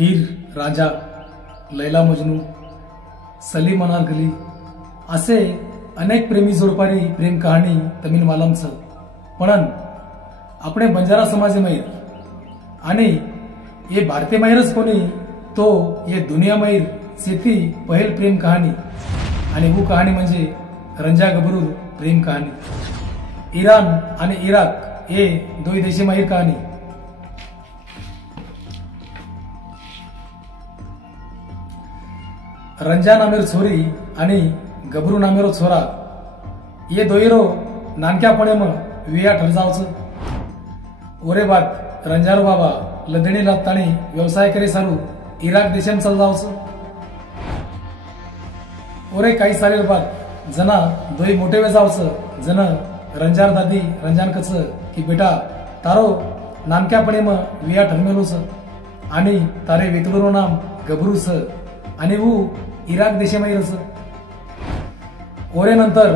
हीर राजा, लैला मजनू, सलीम अनारकली असे अनेक प्रेमी जोडपारी प्रेम कहाणी तमिळ मालमच पण આપણે બંજારા સમાજે મહીર અને ये भारतीय महीरच कोणी तो ये दुनिया महीर सेथी पहिल प्रेम कहाणी आणि वो कहाणी म्हणजे रंजा गबरू प्रेम कहाणी इराण आणि इराक ये दोई देशी महीर कहाणी रंजा नामेर छोरी आणि गबरू नामेरो छोरा ये दोयरो नानक्यापणे मग विया ठरजावचं ओरे बात रंजारो बाबा लदणी लागतानी व्यवसाय करे सारू इराक देशात चल जावचं ओरे काही सारेल बात जना दोई मोठे वे जावचं जन रंजार दादी रंजान कच की बेटा तारो नानक्यापणे मग विया ठरमेलोच आणि तारे वेतुडरो नाम गबरूच आणि वो इराक देशामध्येच ओरे नंतर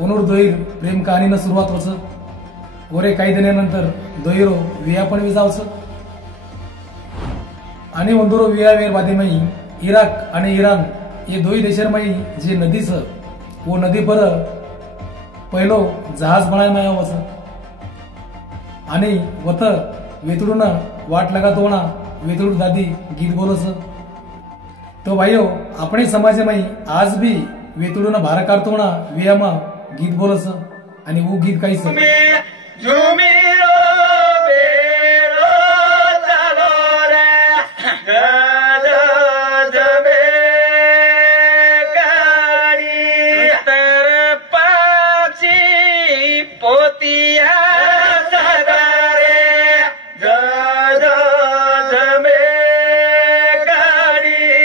ओनूर दोईर प्रेम कहाणीनं सुरुवात होच ओरे काही दिनानंतर दोईरो विया पण विजावच आणि ओंदुरो विया वेर बादेमई इराक आणि इराण ये दोई देशांमई जे नदीच वो नदी पर पहिलो जहाज बनाय मायावच आणि वत वेतुडून वाट लगा तोणा वेतुड दादी गीत बोलच तो भाइयों अपने समाज में आज भी वेतुडून भारा काढतो ना वियामा गीत बोलच आणि वो गीत काहीच